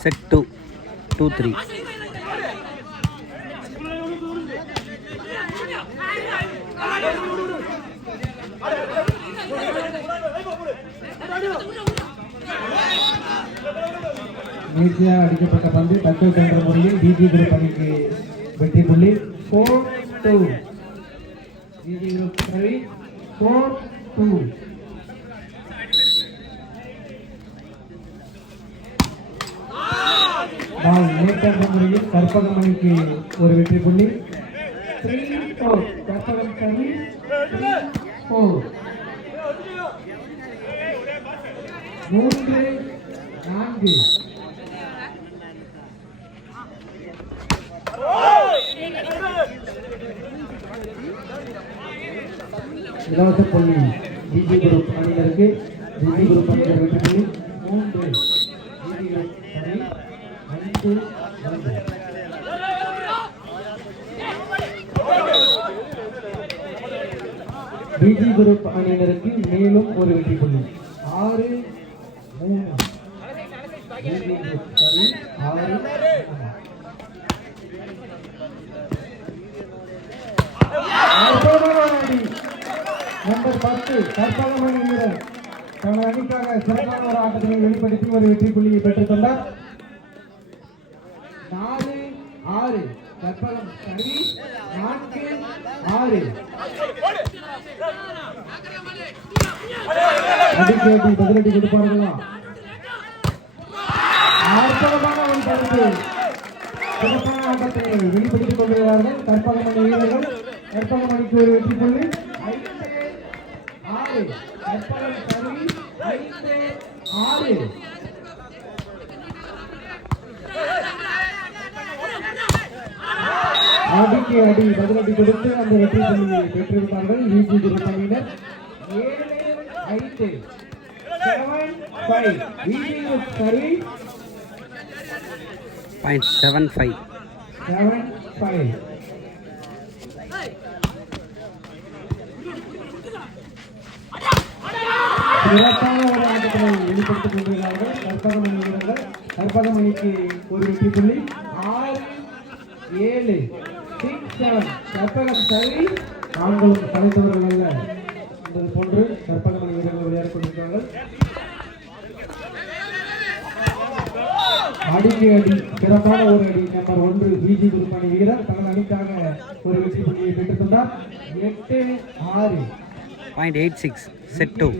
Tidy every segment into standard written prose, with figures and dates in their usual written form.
Set 2 2-3. நேர்த்தியாக அடிக்கப்பட்ட பந்து டக்கல் என்ற முறையில் பிஜி குரூப் அணிக்கு வெற்றி புள்ளி 4-2. பிஜி குரூப் அணி 4-2. பால் நேட் என்ற முறையில் கற்பகம் அணிக்கு ஒரு வெற்றி புள்ளி 3-4. கற்பகம் அணி 3-4. 3-4. இலவச புள்ளி பிஜி குரூப் அணியினருக்கு. பிஜி குரூப் அணியினர் வெற்றி புள்ளி 3. பிஜி குரூப் அணி 5. பிஜி குரூப் அணியினருக்கு மேலும் ஒரு வெற்றி புள்ளி 6-3. பிஜி குரூப் அணி 6. நம்பர் 10 கற்பகம் அணி வீரர் தங்கள் அணிக்காக சிறப்பான ஒரு ஆட்டத்தினை வெளிப்படுத்தி ஒரு வெற்றி புள்ளியை பெற்றுக் கொண்டார். 4-6. கற்பகம் அணி 4-6. அடிக்கடி பதிலடி கொடுப்பார்களா? அற்புதமான ஒரு கருத்து. சிறப்பான ஆட்டத்தை வெளிப்படுத்திக் கொள்கிறார்கள் கற்பகம் அணி வீரர்கள். கற்பகம் அணிக்கு ஒரு வெற்றி புள்ளி 5-6. கற்பகம் அணி 5-6. அடிக்கு அடி பதிலடி கொடுத்து அந்த வெற்றி புள்ளியை பெற்றிருப்பார்கள் பிஜி குரூப் அணியினர். 7-5. 7-5. பிஜி குரூப் அணி 0.75. 7-5. சிறப்பான ஒரு ஆட்டத்தினை வெளிப்படுத்திக் கொண்டிருக்கிறார்கள் கற்பகம் அணி வீரர்கள். கற்பகம் அணிக்கு ஒரு வெற்றி புள்ளி 6-7. 6-7. கற்பகம் சரி. ஆண்களும் கலைத்தவர்கள் அல்ல என்பது போன்று கற்பகம் அணி வீரர்கள் விளையாடிக் கொண்டிருக்கிறார்கள். அடிக்கு அடி சிறப்பான ஒரு அடி. நம்பர் 1 பிஜி குரூப் அணி வீரர் தங்கள் அணிக்காக ஒரு வெற்றி புள்ளியை பெற்றுக் கொண்டார். 8-6. 0.86. செட் 2.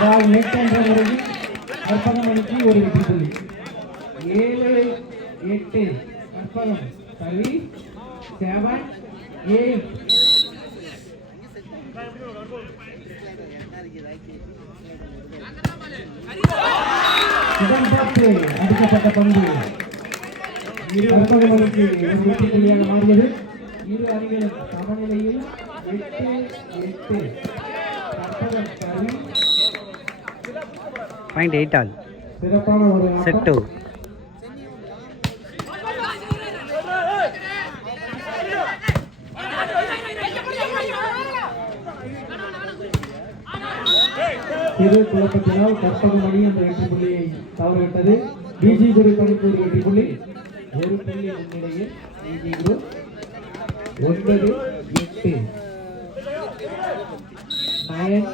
பால் நெட் என்ற முறையில் கற்பகம் அணிக்கு ஒரு வெற்றி புள்ளி 7-8. கற்பகம் சரி. 7-8. இதன் பார்த்து அடிக்கப்பட்ட பந்து கற்பகம் அணிக்கு ஒரு வெற்றி புள்ளியாக மாறியது. இரு அணிகளும் சமநிலையில் 8-8. கற்பகம் சரி. 0.8. சிறப்பான ஒரு செட் 2. சிறு குழப்பத்தினால் கற்பகம் அணி அந்த வெற்றி புள்ளியை தவறவிட்டது. பிஜி குரூப் அணிக்கு ஒரு வெற்றி புள்ளி. ஒரு புள்ளி முன்னிலையில் பிஜி குரூப் 9-8. 9-8.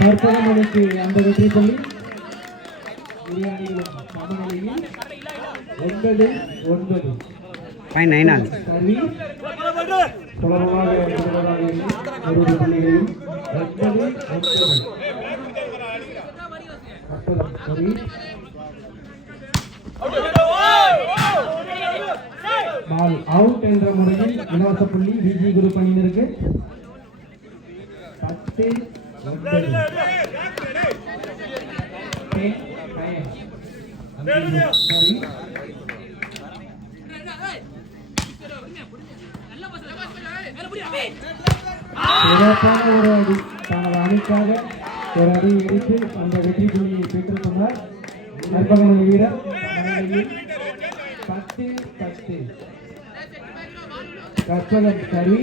கற்பகம் அணிக்கு அந்த வெற்றி புள்ளி. இரு அணிகளும் சமநிலையில் 9-9. 0.9. சரி. சுலபமாக ஒரு புள்ளிகளையும் 9-9. சரி. பால் அவுட் என்ற முறையில் இலவச புள்ளி பிஜி குரூப் அணியினருக்கு. 10-9. சரி. சிறப்பான ஒரு அடி தனது அணிக்காக ஒரு அடி எடுத்து அந்த வெற்றி புள்ளியை பெற்றுத் தந்தார் கற்பகமணி வீரர். மனநிலையில் 10-10. கற்பகம் சரி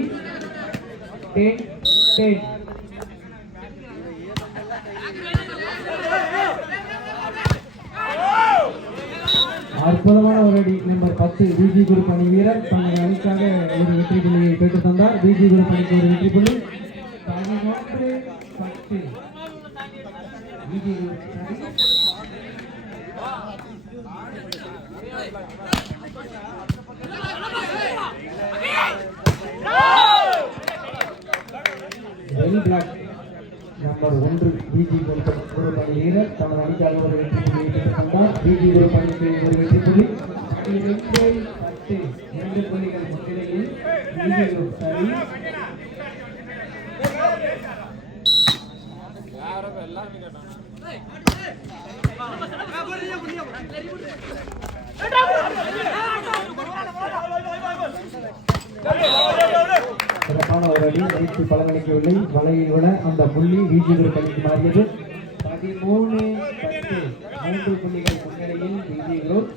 10-10. அற்புதமான ஒரு அடி நம்பர் 10 பிஜி குரூப் அணி வீரர் தனது அணிக்காக ஒரு வெற்றி புள்ளியை பெற்றுத் தந்தார். பிஜி குரூப் அணிக்கு ஒரு வெற்றி புள்ளி 11-10. பிஜி குரூப் அணி வெல் பிளாக் நம்பர் 1 பிஜி குரூப் அணி வீரர் தனது அணிக்காக ஒரு வெற்றி புள்ளியை பெற்றுத் தந்தார். பிஜி குரூப் அணிக்கு ஒரு வெற்றி புள்ளி 12-10. 2 புள்ளிகள் முன்னிலையில் பிஜி குரூப் சரி. சிறப்பான ஒரு அடி அடித்து பலனளிக்கவில்லை. வலையில் விட அந்த புள்ளி பிஜி குரூப் அணிக்கு மாறியது. 13-10. 3 புள்ளிகள் முன்னிலையில் பிஜி குரூப்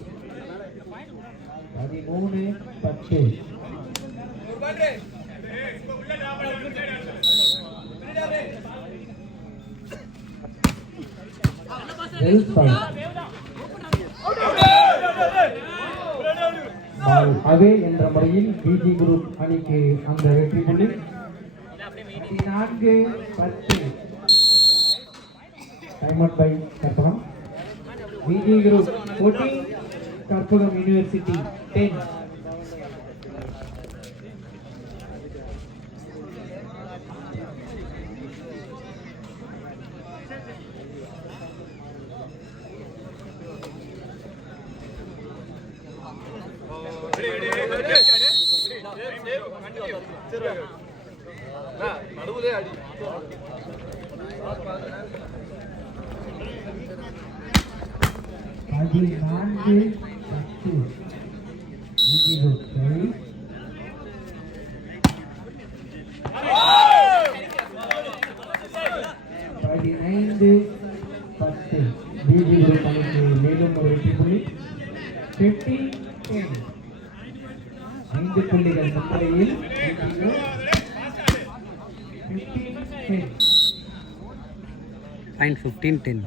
13-10. அவே என்ற முறையில் பிஜி குரூப் அணிக்கு அந்த வெற்றி புள்ளி 14-10. Time out by Karpagam. PG group 14, Karpagam university 10. அது 4-10. பிஜி குரூப் சரி. பதினைந்து 10. பிஜி குரூப் அணிக்கு மேலும் ஒரு வெற்றி புள்ளி 15-10. 5 புள்ளிகள் முன்னிலையில் 15-10. 15-10.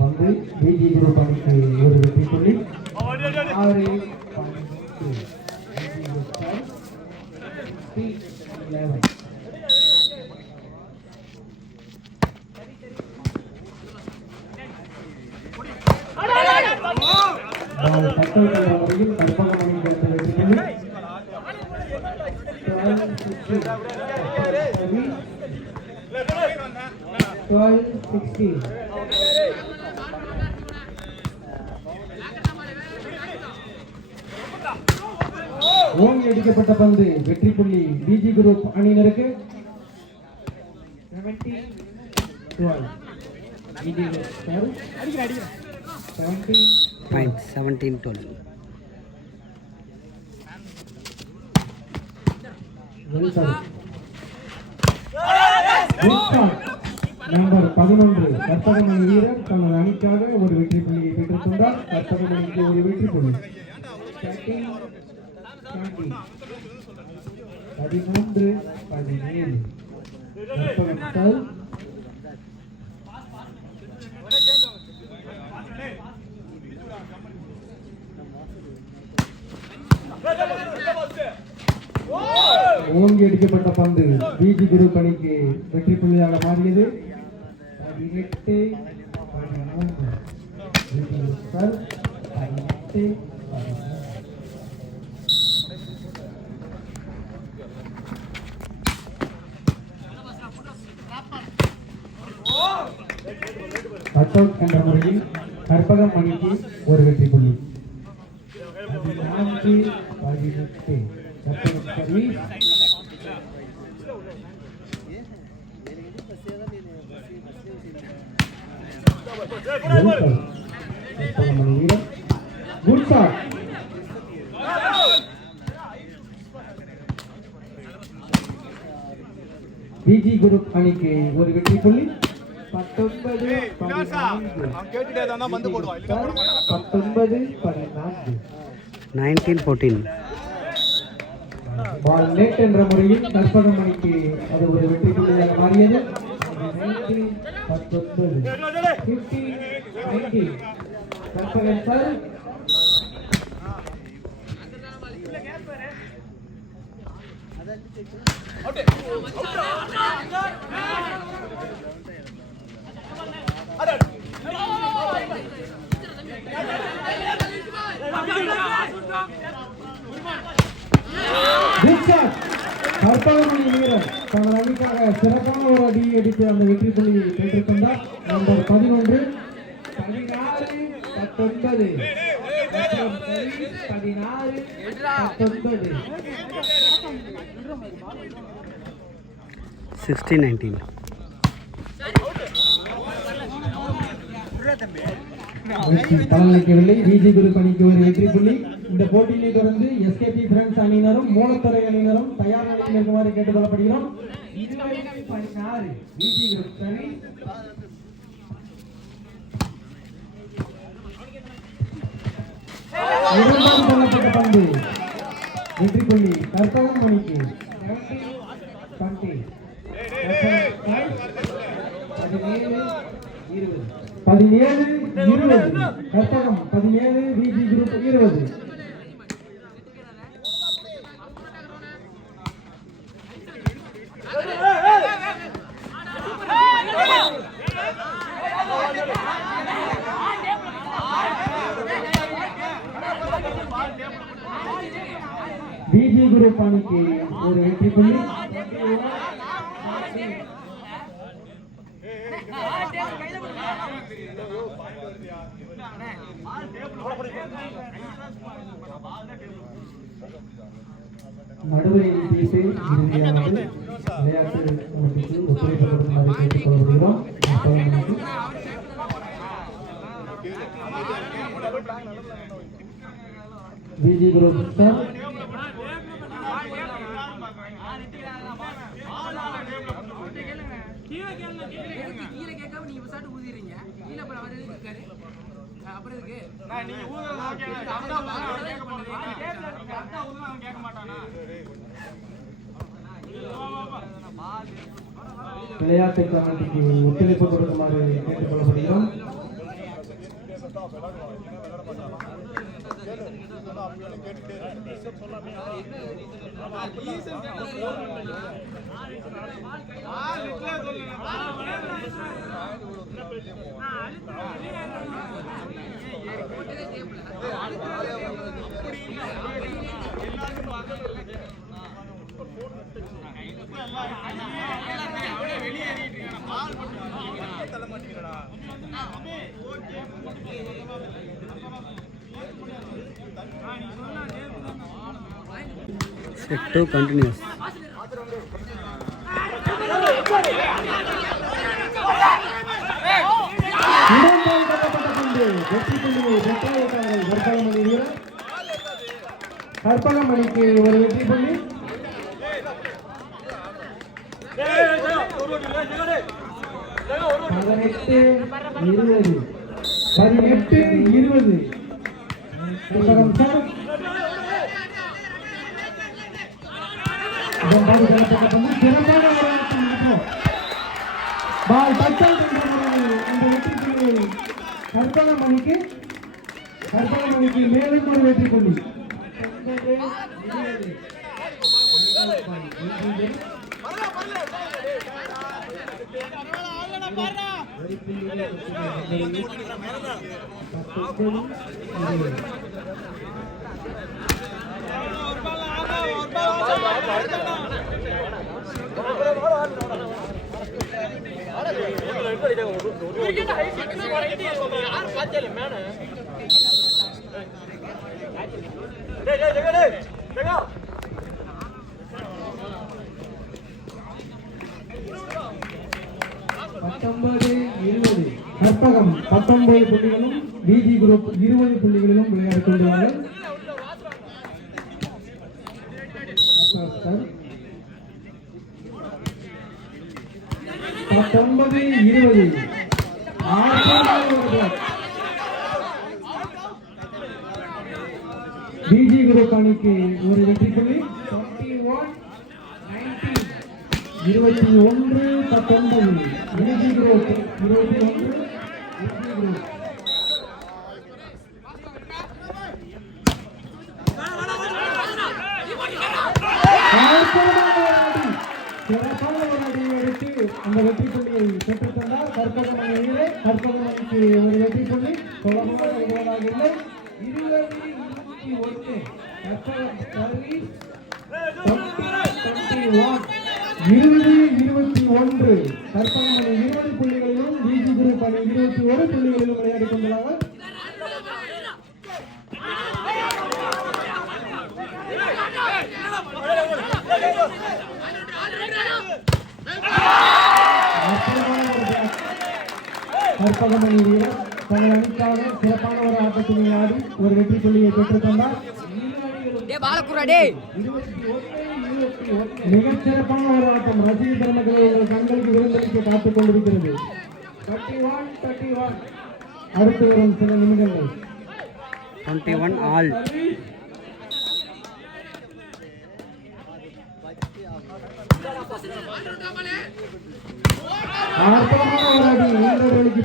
பந்து பிஜி குரூப் அணிக்கு ஒரு வெற்றி புள்ளி 6-11. முறையில் கற்பகம் அணிக்கு அந்த வெற்றி புள்ளி 12-16. ஓங்கி அடிக்கப்பட்ட பந்து வெற்றி புள்ளி பிஜி குரூப் அணியினருக்கு 17-12. PG group 17-12. நம்பர் 11 கற்பகமணி வீரர் தனது அணிக்காக ஒரு வெற்றி புள்ளியை பெற்றுத் தந்தார். கற்பகமணிக்கு ஒரு வெற்றி புள்ளி 13-17. கற்பகம் ஓங்கி அடிக்கப்பட்ட பந்து பிஜி குரூப் அணிக்கு வெற்றி புள்ளியாக மாறியது. 18-13. கட் அவுட் என்ற முறையில் கற்பகம் மணிக்கு ஒரு வெற்றி புள்ளி. 14-18 கற்பகம் சர்வீஸ். கற்பகம் மணி வீரர் குட் ஷாட். பிஜி குரூப் அணிக்கு ஒரு வெற்றி புள்ளி. 19-14 19-14. பால் நெட் என்ற முறையில் கற்பகம் அணிக்கு அது ஒரு வெற்றி புள்ளியாக மாறியது. 19-19 கற்பகம் சார். கற்பகமணி வீரர் தங்கள் அணிக்காக சிறப்பான ஒரு அடி அடித்து அந்த வெற்றி புள்ளியை பெற்றுக்கொண்டார். நம்பர் 11 16-19 16-19. பலனளிக்கவில்லை. விஜி குரூப் அணிக்கு ஒரு வெற்றி புள்ளி. இந்த போட்டியினை தொடர்ந்து எஸ்கேபி பிரான்ஸ் அணியினரும் மூலத்துறை அணியினரும் தயார் நிலையில் இருக்குமாறு கேட்டுக்கொள்ளப்படுகிறோம். 20-16 விஜி குரூப் அணி. இரண்டாம் தள்ளப்பட்ட பந்து வெற்றி புள்ளி கற்பகம் மணிக்கு. 17-20 கற்பகம் 17 விஜி குரூப் 20. விஜி குரூப் அணிக்கு ஒரு வெற்றி புள்ளி. நடுவரின் தீர்ப்பு இறுதியானது. விளையாட்டு அமைப்புக்கு ஒத்துழைப்பு கொடுக்குமாறு கேட்டுக்கொள்ளப்படுகிறோம். Viji group sir. விளையாட்டு கமிட்டிக்கு ஒத்துழைப்பு கொடுக்குமாறு கேட்டுக்கொள்ளப்படுகிறோம். Set 2 continuous. கற்பகம் மணிக்கு ஒரு வெற்றி புள்ளி. 18-20 கற்பகம் சார். பால் டச்சல் என்ற முறையில் இந்த வெற்றி புள்ளியை கற்பகம் மணிக்கு மேலும் ஒரு வெற்றி புள்ளி. கற்பகம் 19 புள்ளிகளும் விஜி குரூப் 20 புள்ளிகளிலும் விளையாடிக் கொண்டுள்ளார்கள். 19-20 விஜி குரூப் அணிக்கு ஒரு வெற்றி புள்ளி. 21-19 விஜி குரூப் 21 விஜி குரூப். சிறப்பான ஒரு அடியை எடுத்து அந்த வெற்றி புள்ளியை பெற்றுத் தந்தார் கற்பகம் அணியிலே. கற்பகம் அணிக்கு ஒரு வெற்றி புள்ளி. சுலபமாக விடுவதாக இல்லை. 20-21 கற்பகம் சர்வீஸ். 20-21 கற்பகம் அணி 20 புள்ளிகளிலும் விஜி குரூப் அணி 21 புள்ளிகளிலும் விளையாடிக் கொண்டுள்ளார்கள். கற்பகம் அணி வீரர் தங்கள் அணிக்காக சிறப்பான ஒரு ஆட்டத்தினை ஆடி ஒரு வெற்றி புள்ளியை பெற்றுத் தந்தார். மிகச் சிறப்பான ஒரு ஆட்டம் ரசிக பெருமக்களை உங்கள் கண்களுக்கு விருந்தளிக்க காத்துக் கொண்டிருக்கிறது. 31-31 அடுத்து வரும் சில நிமிடங்கள். 21 ஆல்.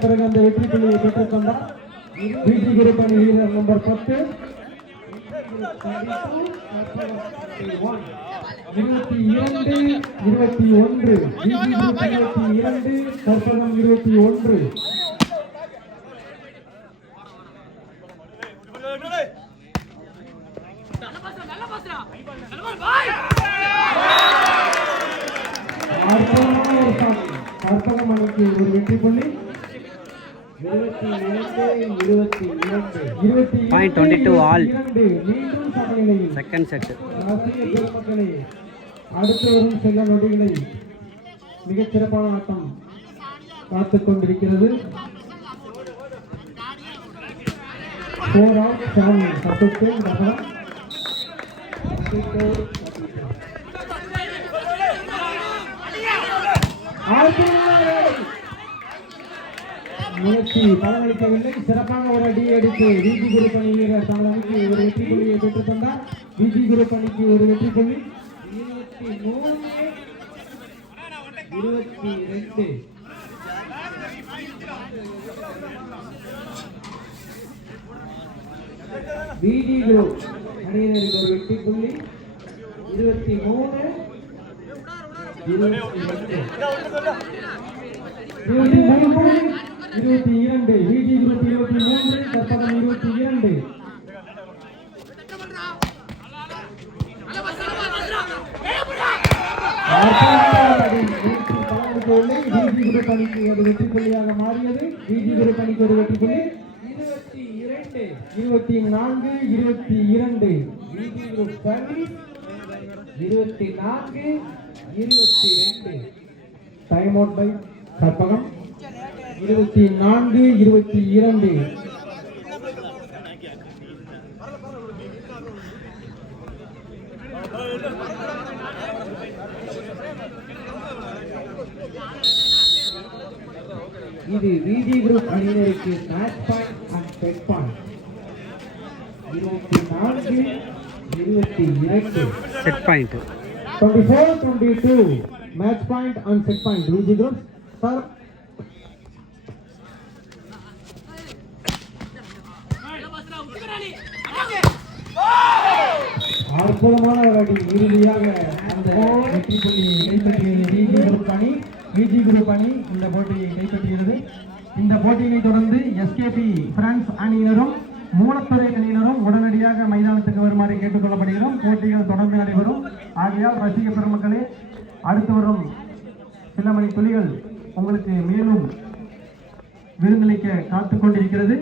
பிறகு அந்த வெற்றி புள்ளியை பெற்றுக் கொண்டார் விஜி குரூப் அணி வீரர் நம்பர் 10. 22-21 விஜி குரூப் 22 கற்பகம் 21. கற்பகம் அணிக்கு ஒரு வெற்றி புள்ளி. 22 ஆல். மீண்டும் சமநிலையில் செகண்ட் செட். பெருமக்களே அடுத்து வரும் சில நொடிகளை மிகச் சிறப்பான ஆட்டம் காத்துக் கொண்டிருக்கிறது. 4 out 7 சத்துக்கு முயற்சி பலனளிக்கவில்லை. சிறப்பான ஒரு அடியை அடித்து விஜி குரூப் அணி வீரர் தங்கள் அணிக்கு ஒரு வெற்றி புள்ளியை பெற்றுத் தந்தார். விஜி குரூப் அணிக்கு ஒரு வெற்றி புள்ளி. 23-22 விஜி குரூப் அணியினருக்கு ஒரு வெற்றி புள்ளி. 23-22 விஜி குரூப் 23 கற்பகம் 22. விஜி குரூப் அணிக்கு ஒரு வெற்றி புள்ளியாக மாறியது. விஜி குரூப் அணிக்கு ஒரு வெற்றி புள்ளி. 24-22 V G group service. 24-22 time out by Karpagam. 24-22 இது விஜி குரூப் அணியினருக்கு match point and set point. 24-22 set point. 24-22 match point and set point V G group sir. அற்புதமான ஒரு அடி. இறுதியாக அந்த வெற்றி புள்ளியை கைப்பற்றியது விஜி குரூப் அணி. விஜி குரூப் அணி இந்த போட்டியை கைப்பற்றுகிறது. இந்த போட்டியை தொடர்ந்து எஸ்கேபி பிரான்ஸ் அணியினரும் மூலத்துறை அணியினரும் உடனடியாக மைதானத்துக்கு வருமாறு கேட்டுக் கொள்ளப்படுகிறோம். போட்டிகள் தொடர்ந்து நடைபெறும். ஆகையால் ரசிக பெருமக்களே அடுத்து வரும் சில மணி துளிகள் உங்களுக்கு மேலும் விருந்தளிக்க காத்துக் கொண்டிருக்கிறது.